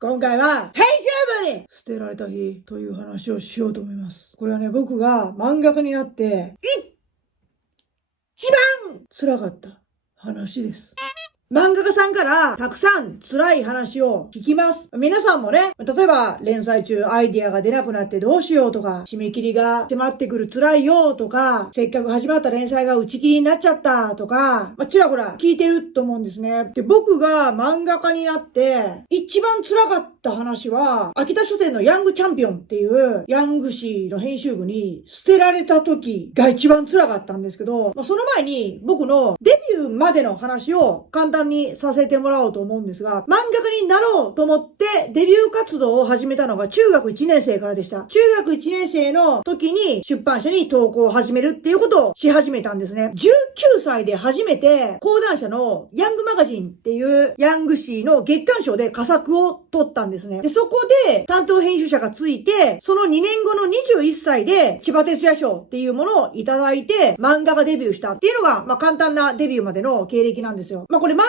今回は、編集部に捨てられた日という話をしようと思います。これはね、僕が漫画家になって、一番辛かった話です。漫画家さんからたくさん辛い話を聞きます。皆さんもね、例えば連載中アイディアが出なくなってどうしようとか、締め切りが迫ってくる辛いよとか、せっかく始まった連載が打ち切りになっちゃったとか、ちらほら聞いてると思うんですね。で、僕が漫画家になって一番辛かった話は、秋田書店のヤングチャンピオンっていうヤング誌の編集部に捨てられた時が一番辛かったんですけど、その前に僕のデビューまでの話を簡単にさせてもらおうと思うんですが、漫画家になろうと思ってデビュー活動を始めたのが中学1年生からでした。中学1年生の時に出版社に投稿を始めるっていうことをし始めたんですね。19歳で初めて講談社のヤングマガジンっていうヤング誌の月刊賞で佳作を取ったんですね。で、そこで担当編集者がついて、その2年後の21歳で千葉哲也賞っていうものをいただいて漫画がデビューしたっていうのが、簡単なデビューまでの経歴なんですよ。これ漫画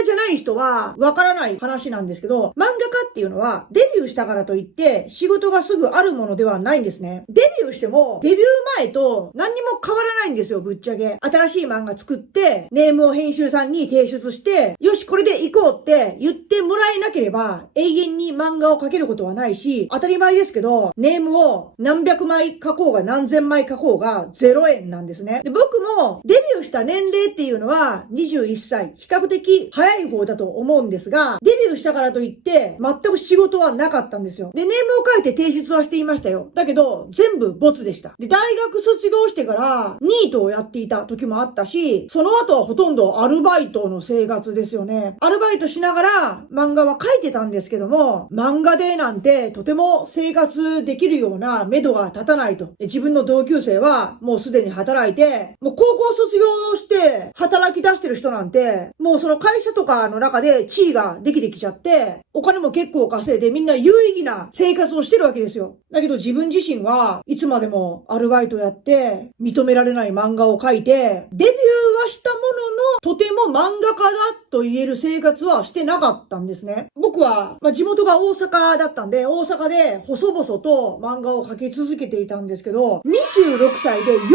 家じゃない人はわからない話なんですけど、漫画家っていうのはデビューしたからといって仕事がすぐあるものではないんですね。デビューしてもデビュー前と何にも変わらないんですよ、ぶっちゃけ。新しい漫画作って、ネームを編集さんに提出して、よしこれで行こうって言ってもらえなければ永遠に漫画を描けることはないし、当たり前ですけど、ネームを何百枚書こうが何千枚書こうが0円なんですね。で、僕もデビューした年齢っていうのは21歳。比較的早い方だと思うんですが、デビューしたからといって全く仕事はなかったんですよ。で、ネームを書いて提出はしていましたよ。だけど、全部ボツでした。で、大学卒業してからニートをやっていた時もあったし、その後はほとんどアルバイトの生活ですよね。アルバイトしながら漫画は書いてたんですけども、漫画でなんてとても生活できるような目処が立たないと。で、自分の同級生はもうすでに働いて、もう高校卒業して働き出してる人なんて、もうその会社とかの中で地位ができてきちゃって、お金も結構稼いでみんな有意義な生活をしてるわけですよ。だけど自分自身はいつまでもアルバイトやって認められない漫画を描いて、デビューはしたもののとても漫画家だと言える生活はしてなかったんですね。僕は、地元が大阪だったんで、大阪で細々と漫画を描き続けていたんですけど、26歳でようや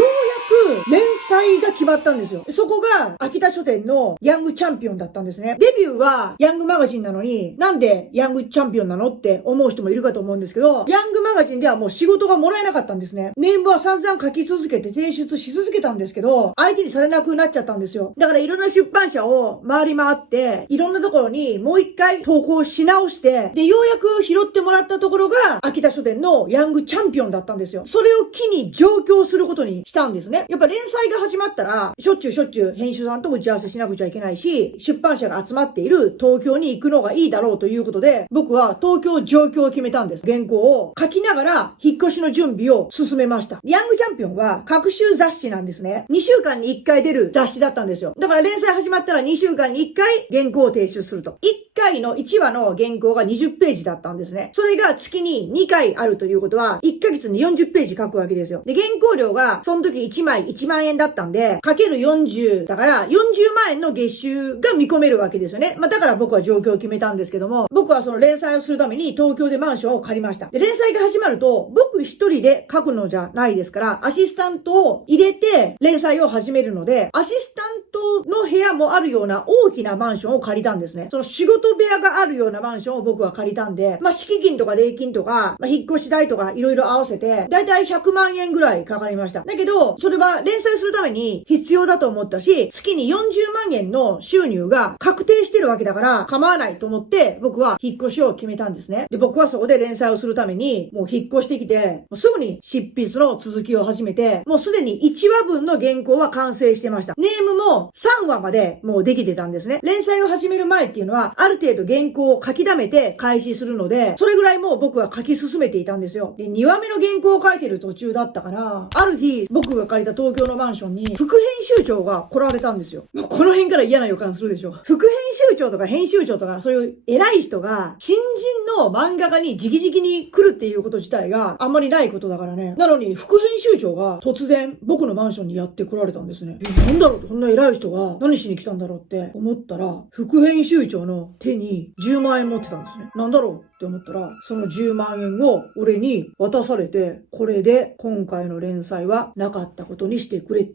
く連載が決まったんですよ。そこが秋田書店のヤングチャンピオンだったんですね。デビューはヤングマガジンなのに、なんでヤングチャンピオンなのって思う人もいるかと思うんですけど、ヤングマガジンではもう仕事がもらえなかったんですね。ネームは散々書き続けて提出し続けたんですけど、相手にされなくなっちゃったんですよ。だからいろんな出版社を回り回って、いろんなところにもう一回投稿し直して、で、ようやく拾ってもらったところが、秋田書店のヤングチャンピオンだったんですよ。それを機に上京することにしたんですね。やっぱ連載が始まったら、しょっちゅう編集さんと打ち合わせしなくちゃいけないし、出版社が集まっている東京に行くのがいいだろうということで、僕は東京上京を決めたんです。原稿を書きながら、引っ越しの準備を進めました。ヤングチャンピオンは、各週雑誌なんですね。2週間に1回出る雑誌だったんですよ。だから連載始まったら2週間に1回原稿を提出すると。1回の1話の原稿が20ページだったんですね。それが月に2回あるということは、1ヶ月に40ページ書くわけですよ。で、原稿料が、その時1枚1万円だったんで、かける40だから、40万円の月収が見込めるわけですよね。だから僕は上京を決めたんですけども、僕はその連載をするために東京でマンションを借りました。で、連載が始まると、僕一人で書くのじゃないですから、アシスタントを入れて連載を始めるので、アシスタントの部屋もあるような大きなマンションを借りたんですね。その仕事部屋があるようなマンションを僕は借りたんで、敷金とか礼金とか、引っ越し代とかいろいろ合わせて、だいたい100万円ぐらいかかりました。だけど、それは連載するために必要だと思ったし、月に40万円の収入が確定してるわけだから構わないと思って僕は引っ越しを決めたんですね。で、僕はそこで連載をするためにもう引っ越してきて、もうすぐに執筆の続きを始めて、もうすでに1話分の原稿は完成してました。ネームも3話までもうできてたんですね。連載を始める前っていうのは、ある程度原稿を書き溜めて開始するので、それぐらいもう僕は書き進めていたんですよ。で、2話目の原稿を書いてる途中だったから、ある日、僕が借りた東京のマンションに副編集長が来られたんですよ。この辺から嫌な予感するでしょ。副編集長とか編集長とかそういう偉い人が新人の漫画家に直々に来るっていうこと自体があんまりないことだからね。なのに副編集長が突然僕のマンションにやって来られたんですね。なんだろう、こんな偉い人が何しに来たんだろうって思ったら、副編集長の手に10万円持ってたんですね。なんだろうって思ったら、その10万円を俺に渡されて、これで今回の連載はなかったことにしてくれっ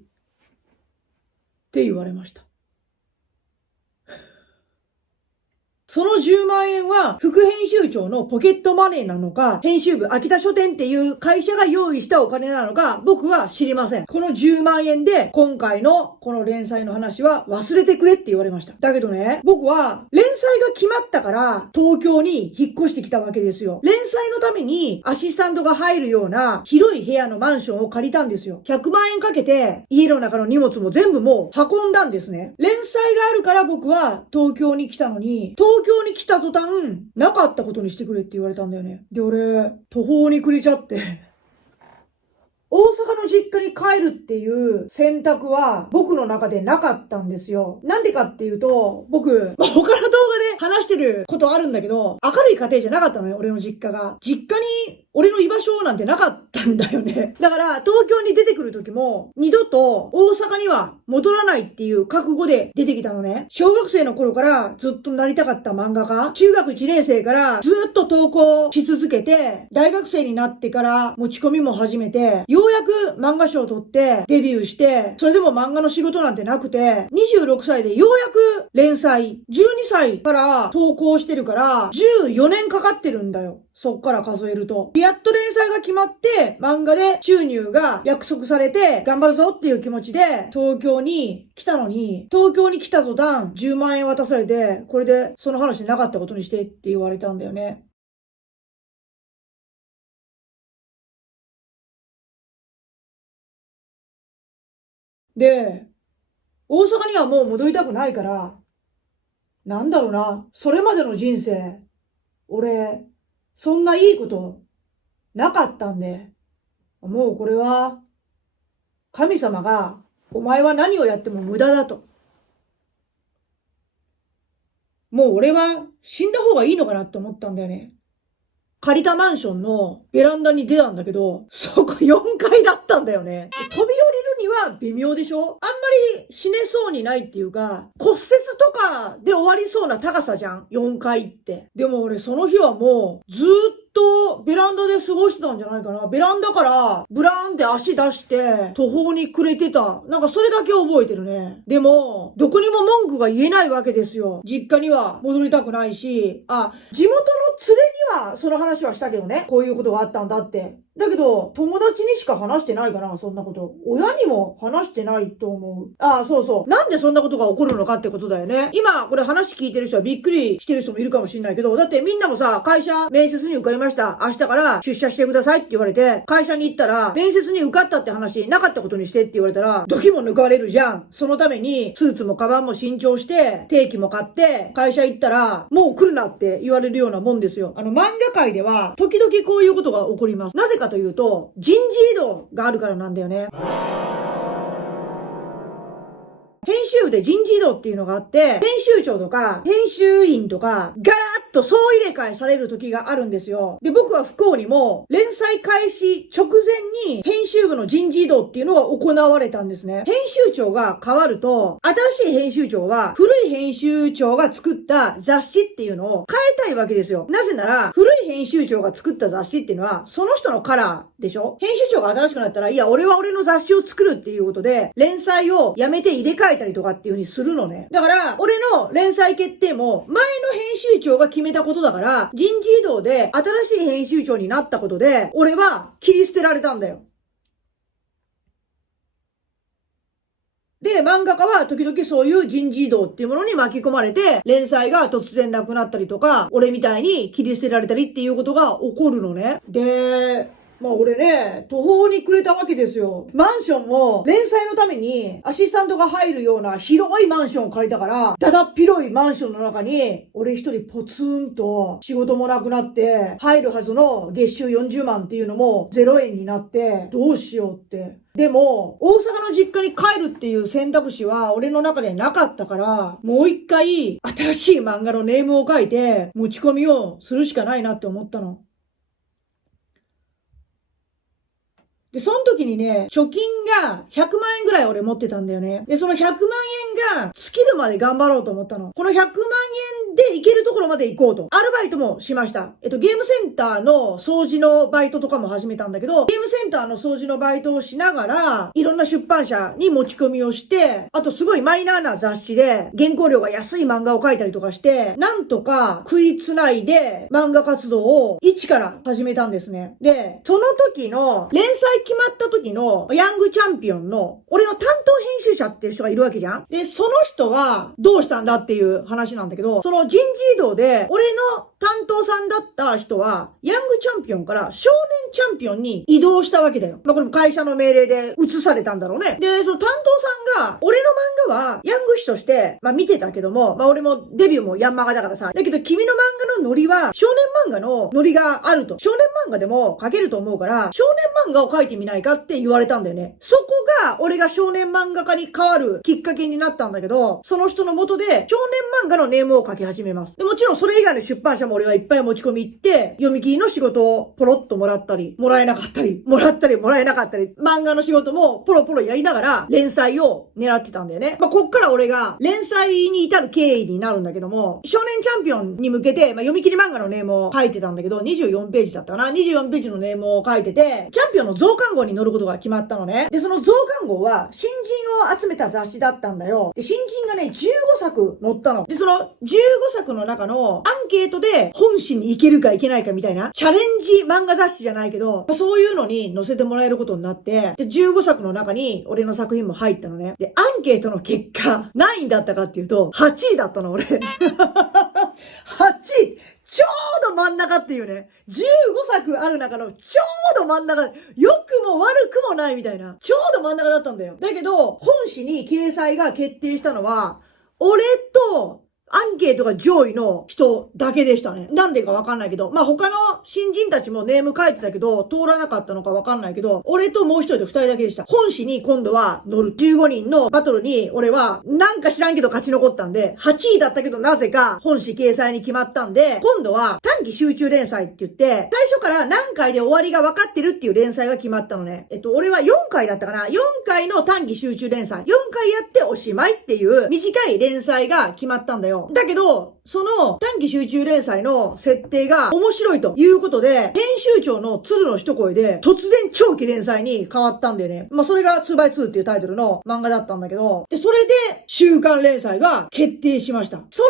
て言われました。その10万円は副編集長のポケットマネーなのか、編集部秋田書店っていう会社が用意したお金なのか、僕は知りません。この10万円で今回のこの連載の話は忘れてくれって言われました。だけどね、僕は連載が決まったから東京に引っ越してきたわけですよ。連載のためにアシスタントが入るような広い部屋のマンションを借りたんですよ。100万円かけて家の中の荷物も全部もう運んだんですね。連載があるから僕は東京に来たのに、東京に来た途端、なかったことにしてくれって言われたんだよね。で、俺、途方に暮れちゃって。大阪の実家に帰るっていう選択は僕の中でなかったんですよ。なんでかっていうと、僕、他の動画で話してることあるんだけど、明るい家庭じゃなかったのよ、俺の実家が。実家に俺の居場所なんてなかったんだよね。だから、東京に出てくる時も、二度と大阪には戻らないっていう覚悟で出てきたのね。小学生の頃からずっとなりたかった漫画家。中学1年生からずっと投稿し続けて、大学生になってから持ち込みも始めて、ようやく漫画賞を取ってデビューして、それでも漫画の仕事なんてなくて、26歳でようやく連載、12歳から投稿してるから、14年かかってるんだよ。そっから数えると。やっと連載が決まって、漫画で収入が約束されて、頑張るぞっていう気持ちで、東京に来たのに、東京に来た途端、10万円渡されて、これでその話なかったことにしてって言われたんだよね。で、大阪にはもう戻りたくないから、なんだろうな、それまでの人生、俺、そんないいことなかったんで、もうこれは、神様が、お前は何をやっても無駄だと。もう俺は死んだ方がいいのかなって思ったんだよね。借りたマンションのベランダに出たんだけど、そこ4階だったんだよね。飛び降りるには微妙でしょ？あんまり死ねそうにないっていうか、骨折とかで終わりそうな高さじゃん ?4 階って。でも俺その日はもうずーっとベランダで過ごしてたんじゃないかな。ベランダからブラーンって足出して途方に暮れてた。なんかそれだけ覚えてるね。でも、どこにも文句が言えないわけですよ。実家には戻りたくないし、地元の連れにはその話はしたけどね。こういうことがあったんだって。だけど、友達にしか話してないかな、そんなこと。親にも話してないと思う。そうそう。なんでそんなことが起こるのかってことだよね。今、これ話聞いてる人はびっくりしてる人もいるかもしれないけど、だってみんなもさ、会社面接に受かりました。明日から出社してくださいって言われて、会社に行ったら、面接に受かったって話なかったことにしてって言われたら、時も抜かれるじゃん。そのために、スーツもカバンも新調して、定期も買って、会社行ったら、もう来るなって言われるようなもんですよ。漫画界では、時々こういうことが起こります。なぜかというと、人事異動があるからなんだよね。編集部で人事異動っていうのがあって、編集長とか、編集員とか、ガラッと総入れ替えされる時があるんですよ。で、僕は不幸にも、連載開始直前に、編集部の人事異動っていうのが行われたんですね。編集長が変わると、新しい編集長は、古い編集長が作った雑誌っていうのを変えたいわけですよ。なぜなら、古い編集長が作った雑誌っていうのは、その人のカラーでしょ？編集長が新しくなったら、いや、俺は俺の雑誌を作るっていうことで、連載をやめて入れ替えたりとかっていう風にするのね。だから、俺の連載決定も、前の編集長が決めたことだから、人事異動で新しい編集長になったことで、俺は切り捨てられたんだよ。で、漫画家は時々そういう人事異動っていうものに巻き込まれて、連載が突然なくなったりとか、俺みたいに切り捨てられたりっていうことが起こるのね。で、まあ俺ね、途方に暮れたわけですよ。マンションも連載のためにアシスタントが入るような広いマンションを借りたから、だだっ広いマンションの中に、俺一人ポツンと仕事もなくなって、入るはずの月収40万っていうのも0円になって、どうしようって。でも、大阪の実家に帰るっていう選択肢は俺の中でなかったから、もう一回新しい漫画のネームを書いて持ち込みをするしかないなって思ったの。で、その時にね、貯金が100万円ぐらい俺持ってたんだよね。で、その100万円が尽きるまで頑張ろうと思ったの。この100万円で行けるところまで行こうと。アルバイトもしました。ゲームセンターの掃除のバイトとかも始めたんだけど、ゲームセンターの掃除のバイトをしながら、いろんな出版社に持ち込みをして、あとすごいマイナーな雑誌で、原稿料が安い漫画を書いたりとかして、なんとか食いつないで漫画活動を一から始めたんですね。で、その時の連載決まった時のヤングチャンピオンの俺の担当編集者っていう人がいるわけじゃん。で、その人はどうしたんだっていう話なんだけど、その人事異動で俺の担当さんだった人はヤングチャンピオンから少年チャンピオンに移動したわけだよ。まあ、これも会社の命令で移されたんだろうね。で、その担当さんが俺の漫画はヤング誌としてまあ見てたけども、まあ俺もデビューもヤンマガだからさ、だけど君の漫画のノリは少年漫画のノリがあると。少年漫画でも描けると思うから、少年漫画を描いてみないかって言われたんだよね。そこが俺が少年漫画家に変わるきっかけになったんだけど、その人の下で少年漫画のネームを書き始めます。でもちろんそれ以外の出版社も俺はいっぱい持ち込み行って、読み切りの仕事をポロッともらったり、もらえなかったり、もらったりもらえなかったり、漫画の仕事もポロポロやりながら連載を狙ってたんだよね。まあ、こっから俺が連載に至る経緯になるんだけども、少年チャンピオンに向けて、まあ、読み切り漫画のネームを書いてたんだけど、24ページだったかな ?24 ページのネームを書いてて、チャンピオンの増刊号に載ることが決まったのね。で、その増刊号は新人を集めた雑誌だったんだよ。で、新人がね、15作載ったの。で、その15作の中のアンケートで本誌に行けるか行けないかみたいな、チャレンジ漫画雑誌じゃないけど、そういうのに載せてもらえることになって、で、15作の中に俺の作品も入ったのね。で、アンケートの結果、何位だったかっていうと、8位だったの、俺。8位ちょうど真ん中っていうね。15作ある中のちょうど真ん中。良くも悪くもないみたいな。ちょうど真ん中だったんだよ。だけど、本誌に掲載が決定したのは、俺と、アンケートが上位の人だけでしたね。なんでかわかんないけど。まあ、他の新人たちもネーム書いてたけど、通らなかったのかわかんないけど、俺ともう一人で二人だけでした。本誌に今度は乗る15人のバトルに、俺はなんか知らんけど勝ち残ったんで、8位だったけどなぜか本誌掲載に決まったんで、今度は短期集中連載って言って、最初から何回で終わりが分かってるっていう連載が決まったのね。俺は4回だったかな ?4 回の短期集中連載。4回やっておしまいっていう短い連載が決まったんだよ。だけど、その短期集中連載の設定が面白いということで、編集長の鶴の一声で突然長期連載に変わったんだよね。まあ、それが 2x2 っていうタイトルの漫画だったんだけど、で、それで週刊連載が決定しました。そ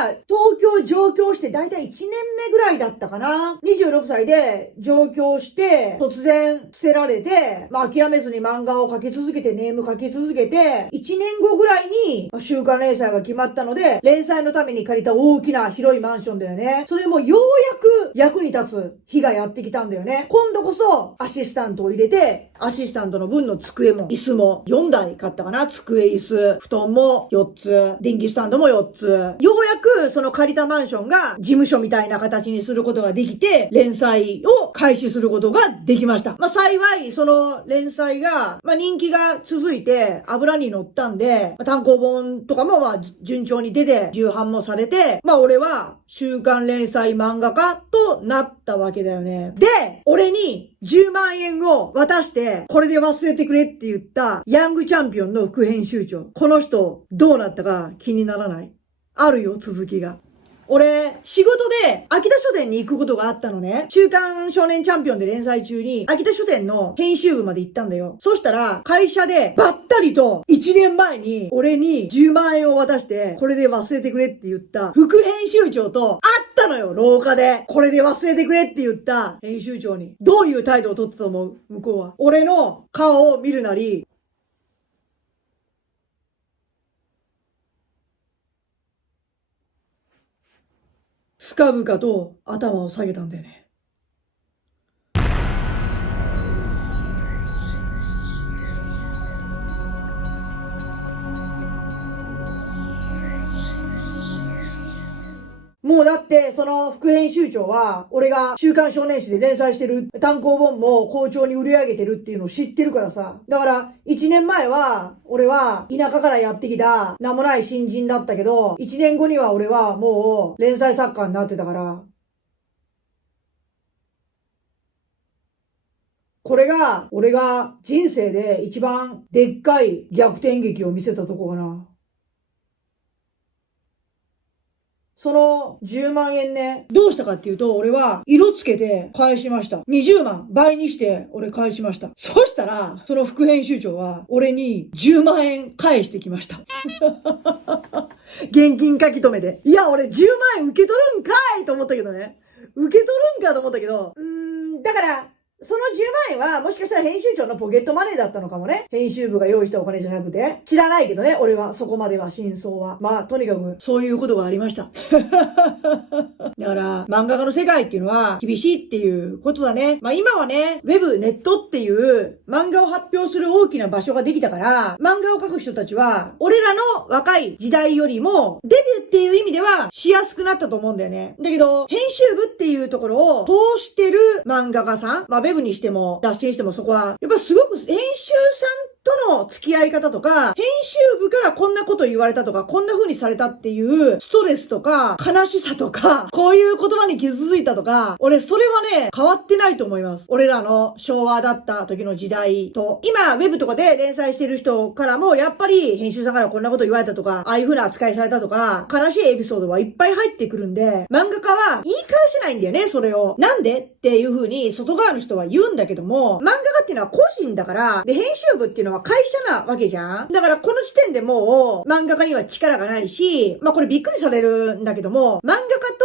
れが東京上京してだいたい1年目ぐらいだったかな。26歳で上京して突然捨てられて、まあ、諦めずに漫画を描き続けてネーム描き続けて、1年後ぐらいに週刊連載が決まったので、連載のために借りた大きな広いマンションだよね。それもようやく役に立つ日がやってきたんだよね。今度こそアシスタントを入れて、アシスタントの分の机も椅子も4台買ったかな。机、椅子、布団も4つ、電気スタンドも4つ。ようやくその借りたマンションが事務所みたいな形にすることができて、連載を開始することができました。まあ幸いその連載が、まあ人気が続いて油に乗ったんで、単行本とかもまあ順調に出て重版もされて、まあ俺は週刊連載漫画家となったわけだよね。で、俺に10万円を渡して、これで忘れてくれって言ったヤングチャンピオンの副編集長。この人どうなったか気にならない？あるよ、続きが。俺、仕事で秋田書店に行くことがあったのね。週刊少年チャンピオンで連載中に秋田書店の編集部まで行ったんだよ。そしたら会社でばったりと1年前に俺に10万円を渡してこれで忘れてくれって言った副編集長と会ったのよ、廊下で。これで忘れてくれって言った編集長にどういう態度を取ったと思う？向こうは。俺の顔を見るなり、深々と頭を下げたんだよね。もだって、その副編集長は、俺が週刊少年誌で連載してる単行本も好調に売り上げてるっていうのを知ってるからさ。だから、1年前は、俺は田舎からやってきた名もない新人だったけど、1年後には俺はもう連載作家になってたから、これが、俺が人生で一番でっかい逆転劇を見せたとこかな。その10万円ね、どうしたかっていうと、俺は色つけて返しました。20万倍にして俺返しました。そしたら、その副編集長は俺に10万円返してきました。現金書き留めで。いや、俺10万円受け取るんかいと思ったけどね。受け取るんかと思ったけど、だから、その10万円はもしかしたら編集長のポケットマネーだったのかもね。編集部が用意したお金じゃなくて。知らないけどね、俺はそこまでは真相は。まあ、とにかくそういうことがありました。だから、漫画家の世界っていうのは厳しいっていうことだね。まあ今はね、ウェブ、ネットっていう漫画を発表する大きな場所ができたから、漫画を描く人たちは、俺らの若い時代よりも、デビューっていう意味ではしやすくなったと思うんだよね。だけど、編集部っていうところを通してる漫画家さん、まあウェブにしても雑誌にしてもそこは、やっぱすごく編集さんとの付き合い方とか、編集部からこんなこと言われたとか、こんな風にされたっていうストレスとか、悲しさとか、こういう言葉に傷ついたとか、俺それはね、変わってないと思います。俺らの昭和だった時の時代と、今ウェブとかで連載してる人からも、やっぱり編集さんからこんなこと言われたとか、ああいう風な扱いされたとか、悲しいエピソードはいっぱい入ってくるんで、漫画家は言い返せないんだよね、それを。なんでっていう風に外側の人は言うんだけども、漫画家っていうのは個人だから、で、編集部っていうのは会社なわけじゃん。だからこの時点でもう漫画家には力がないし、まあこれびっくりされるんだけども、漫画家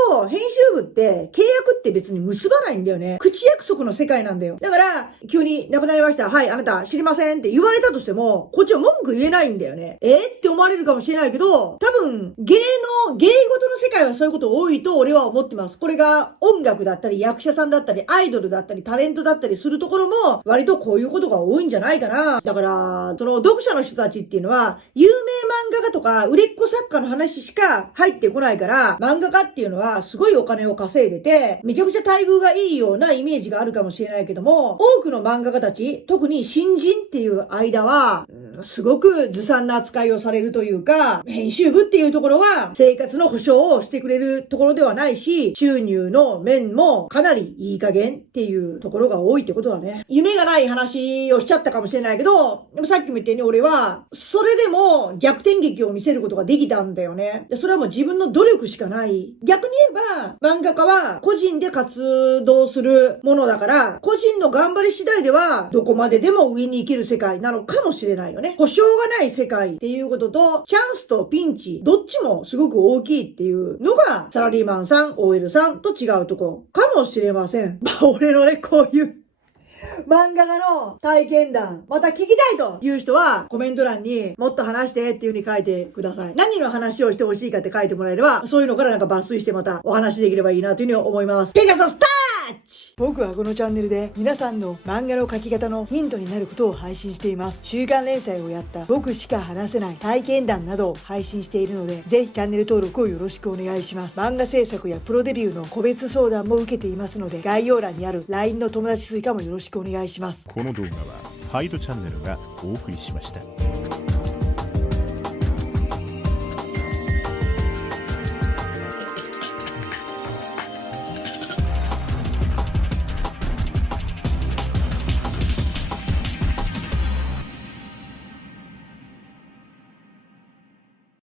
と編集部って契約って別に結ばないんだよね。口約束の世界なんだよ。だから、急に亡くなりました。はい、あなた知りませんって言われたとしても、こっちは文句言えないんだよね。って思われるかもしれないけど、多分、芸事の世界はそういうこと多いと俺は思ってます。これが音楽だったり、役者さんだったり、アイドルだったり、タレントだったりするところも、割とこういうことが多いんじゃないかな。だから、その読者の人たちっていうのは、有名漫画家とか売れっ子作家の話しか入ってこないから、漫画家っていうのはすごいお金を稼いでて、めちゃくちゃ待遇がいいようなイメージがあるかもしれないけども、多くの漫画家たち、特に新人っていう間は、すごくずさんな扱いをされるというか、編集部っていうところは生活の保障をしてくれるところではないし、収入の面もかなりいい加減っていうところが多いってことだね。夢がない話をしちゃったかもしれないけど、でもさっきも言ったように俺は、それでも逆転劇を見せることができたんだよね。でそれはもう自分の努力しかない。逆に言えば、漫画家は個人で活動するものだから、個人の頑張り次第では、どこまででも上に行ける世界なのかもしれないよね。保証がない世界っていうことと、チャンスとピンチ、どっちもすごく大きいっていうのが、サラリーマンさん、OL さんと違うとこかもしれません。まあ、俺のね、こういう漫画家の体験談、また聞きたいという人は、コメント欄にもっと話してっていう風に書いてください。何の話をしてほしいかって書いてもらえれば、そういうのからなんか抜粋してまたお話できればいいなという風に思います。ペガサスタッチ！僕はこのチャンネルで皆さんの漫画の描き方のヒントになることを配信しています。週刊連載をやった僕しか話せない体験談などを配信しているので、ぜひチャンネル登録をよろしくお願いします。漫画制作やプロデビューの個別相談も受けていますので、概要欄にある LINE の友達追加もよろしくお願いします。この動画はハイドチャンネルがお送りしました。